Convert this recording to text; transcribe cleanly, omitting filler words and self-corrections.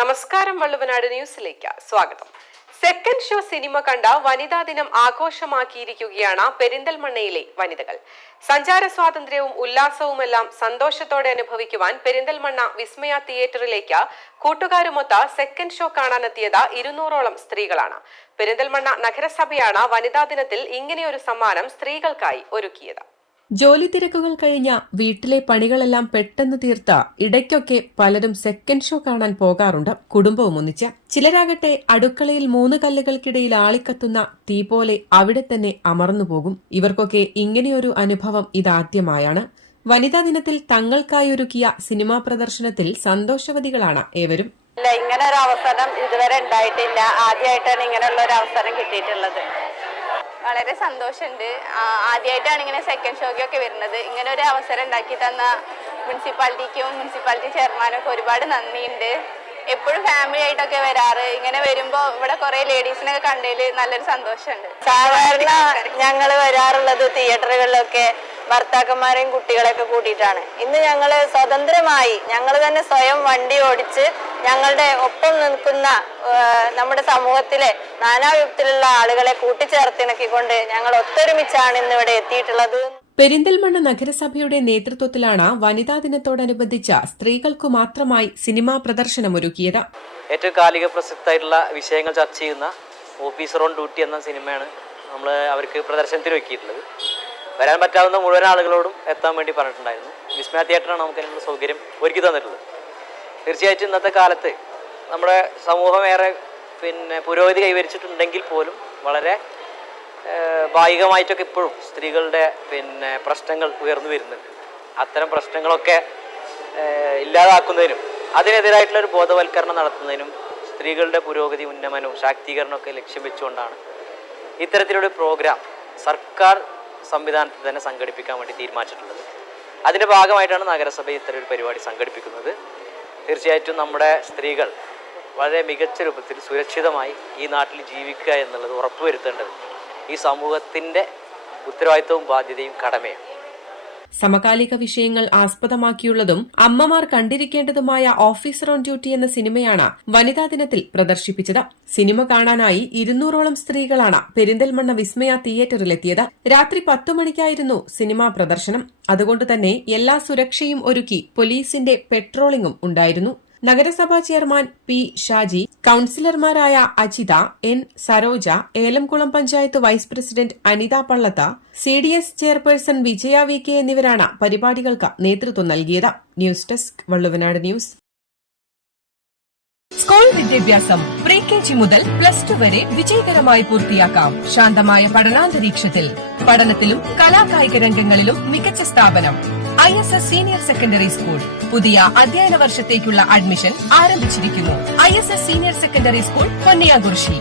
നമസ്കാരം, വള്ളുവനാട് ന്യൂസിലേക്ക് സ്വാഗതം. സെക്കൻഡ് ഷോ സിനിമ കണ്ട വനിതാ ദിനം ആഘോഷമാക്കിയിരിക്കുകയാണ് പെരിന്തൽമണ്ണയിലെ വനിതകൾ. സഞ്ചാര സ്വാതന്ത്ര്യവും ഉല്ലാസവുമെല്ലാം സന്തോഷത്തോടെ അനുഭവിക്കുവാൻ പെരിന്തൽമണ്ണ വിസ്മയ തിയേറ്ററിലേക്ക് കൂട്ടുകാരുമൊത്ത സെക്കൻഡ് ഷോ കാണാനെത്തിയത് 200ഓളം സ്ത്രീകളാണ്. പെരിന്തൽമണ്ണ നഗരസഭയാണ് വനിതാ ദിനത്തിൽ ഇങ്ങനെയൊരു സമ്മാനം സ്ത്രീകൾക്കായി ഒരുക്കിയത്. ജോലി തിരക്കുകൾ കഴിഞ്ഞ വീട്ടിലെ പണികളെല്ലാം പെട്ടെന്ന് തീർത്ത ഇടയ്ക്കൊക്കെ പലരും സെക്കൻഡ് ഷോ കാണാൻ പോകാറുണ്ട്, കുടുംബവും ഒന്നിച്ച്. ചിലരാകട്ടെ അടുക്കളയിൽ 3 കല്ലുകൾക്കിടയിൽ ആളിക്കത്തുന്ന തീ പോലെ അവിടെ തന്നെ അമർന്നുപോകും. ഇവർക്കൊക്കെ ഇങ്ങനെയൊരു അനുഭവം ഇതാദ്യമായാണ്. വനിതാ ദിനത്തിൽ തങ്ങൾക്കായി ഒരുക്കിയ സിനിമാ പ്രദർശനത്തിൽ സന്തോഷവതികളാണ് ഏവരും. ഇങ്ങനെ ഒരു അവസരം ഇതുവരെ ഉണ്ടായിട്ടില്ല. ആദ്യമായിട്ടാണ് ഇങ്ങനെയുള്ള ഒരു അവസരം കിട്ടിയിട്ടുള്ളത്. വളരെ സന്തോഷമുണ്ട്. ആദ്യമായിട്ടാണ് ഇങ്ങനെ സെക്കൻഡ് ഷോയ്ക്കൊക്കെ വരുന്നത്. ഇങ്ങനെ ഒരു അവസരം ഉണ്ടാക്കി തന്ന മുനിസിപ്പാലിറ്റിക്കും മുനിസിപ്പാലിറ്റി ചെയർമാനൊക്കെ ഒരുപാട് നന്ദിയുണ്ട്. എപ്പോഴും ഫാമിലി ആയിട്ടൊക്കെ വരാറ്. ഇങ്ങനെ വരുമ്പോൾ ഇവിടെ കുറെ ലേഡീസിനൊക്കെ കണ്ടതിൽ നല്ലൊരു സന്തോഷമുണ്ട്. സാധാരണ ഞങ്ങൾ വരാറുള്ളത് തിയേറ്ററുകളിലൊക്കെ ഭർത്താക്കന്മാരെയും കുട്ടികളെയൊക്കെ കൂട്ടിയിട്ടാണ്. ഇന്ന് ഞങ്ങൾ സ്വതന്ത്രമായി ഞങ്ങൾ തന്നെ സ്വയം വണ്ടി ഓടിച്ച് ഞങ്ങളുടെ ഒപ്പം നിൽക്കുന്ന നമ്മുടെ സമൂഹത്തിലെ നാനാവിധത്തിലുള്ള ആളുകളെ കൂട്ടിച്ചേർത്തിണക്കിക്കൊണ്ട് ഞങ്ങൾ ഒത്തൊരുമിച്ചാണ് ഇന്ന് ഇവിടെ എത്തിയിട്ടുള്ളത്. പെരിന്തൽമണ്ണ നഗരസഭയുടെ നേതൃത്വത്തിലാണ് വനിതാ ദിനത്തോടനുബന്ധിച്ച സ്ത്രീകൾക്കു മാത്രമായി സിനിമാ പ്രദർശനമൊരുക്കിയത്. ഏറ്റവും കാലിക പ്രസക്തമായിട്ടുള്ള വിഷയങ്ങൾ ചർച്ച ചെയ്യുന്ന ഓഫീസർ ഓൺ ഡ്യൂട്ടി എന്ന സിനിമയാണ് നമ്മൾ അവർക്ക് പ്രദർശനത്തിന് വെക്കിയിട്ടുള്ളത്. വരാൻ പറ്റാവുന്ന മുഴുവൻ ആളുകളോടും എത്താൻ വേണ്ടി പറഞ്ഞിട്ടുണ്ടായിരുന്നു. വിസ്മയ തിയേറ്ററാണ് നമുക്ക് അതിനുള്ള സൗകര്യം ഒരുക്കി തന്നിട്ടുള്ളത്. തീർച്ചയായിട്ടും ഇന്നത്തെ കാലത്ത് നമ്മുടെ സമൂഹം ഏറെ പുരോഗതി കൈവരിച്ചിട്ടുണ്ടെങ്കിൽ പോലും വളരെ ഭാഗികമായിട്ടൊക്കെ ഇപ്പോഴും സ്ത്രീകളുടെ പ്രശ്നങ്ങൾ ഉയർന്നു വരുന്നുണ്ട്. അത്തരം പ്രശ്നങ്ങളൊക്കെ ഇല്ലാതാക്കുന്നതിനും അതിനെതിരായിട്ടുള്ള ഒരു ബോധവൽക്കരണം നടത്തുന്നതിനും സ്ത്രീകളുടെ പുരോഗതി ഉന്നമനവും ശാക്തീകരണമൊക്കെ ലക്ഷ്യം വെച്ചുകൊണ്ടാണ് ഇത്തരത്തിലൊരു പ്രോഗ്രാം സർക്കാർ സംവിധാനത്തിൽ തന്നെ സംഘടിപ്പിക്കാൻ വേണ്ടി തീരുമാനിച്ചിട്ടുള്ളത്. അതിൻ്റെ ഭാഗമായിട്ടാണ് നഗരസഭ ഇത്തരം ഒരു പരിപാടി സംഘടിപ്പിക്കുന്നത്. തീർച്ചയായിട്ടും നമ്മുടെ സ്ത്രീകൾ വളരെ മികച്ച രൂപത്തിൽ സുരക്ഷിതമായി ഈ നാട്ടിൽ ജീവിക്കുക എന്നുള്ളത് ഉറപ്പുവരുത്തേണ്ടത് ഈ സമൂഹത്തിൻ്റെ ഉത്തരവാദിത്വവും ബാധ്യതയും കടമയാണ്. സമകാലിക വിഷയങ്ങൾ ആസ്പദമാക്കിയുള്ളതും അമ്മമാർ കണ്ടിരിക്കേണ്ടതുമായ ഓഫീസർ ഓൺ ഡ്യൂട്ടി എന്ന സിനിമയാണ് വനിതാ ദിനത്തിൽ പ്രദർശിപ്പിച്ചത്. സിനിമ കാണാനായി 200ഓളം സ്ത്രീകളാണ് പെരിന്തൽമണ്ണ വിസ്മയ തിയേറ്ററിലെത്തിയത്. രാത്രി 10 മണിക്കായിരുന്നു സിനിമാ പ്രദർശനം. അതുകൊണ്ടുതന്നെ എല്ലാ സുരക്ഷയും ഒരുക്കി പോലീസിന്റെ പെട്രോളിംഗും ഉണ്ടായിരുന്നു. നഗരസഭാ ചെയർമാൻ പി ഷാജി, കൌൺസിലർമാരായ Ajitha, N Saroja, Elamkulam panchayat vice president Anitha Pallatha, CDS chairperson Vijaya VK എന്നിവരാണ് പരിപാടികൾക്ക് നേതൃത്വം നൽകിയത്. News desk, Valluvanad news. School വിദ്യാഭ്യാസം pre-KG മുതൽ +2 വരെ വിജയകരമായി പൂർത്തിയാക്കാം. ശാന്തമായ പഠനാന്തരീക്ഷത്തിൽ പഠനത്തിലും കലാകായിക രംഗങ്ങളിലും മികച്ച സ്ഥാപനം ISS സീനിയർ സെക്കൻഡറി സ്കൂൾ. പുതിയ അധ്യയന വർഷത്തേക്കുള്ള അഡ്മിഷൻ ആരംഭിച്ചിരിക്കുന്നു. ISS senior secondary school, Ponniyakurissi.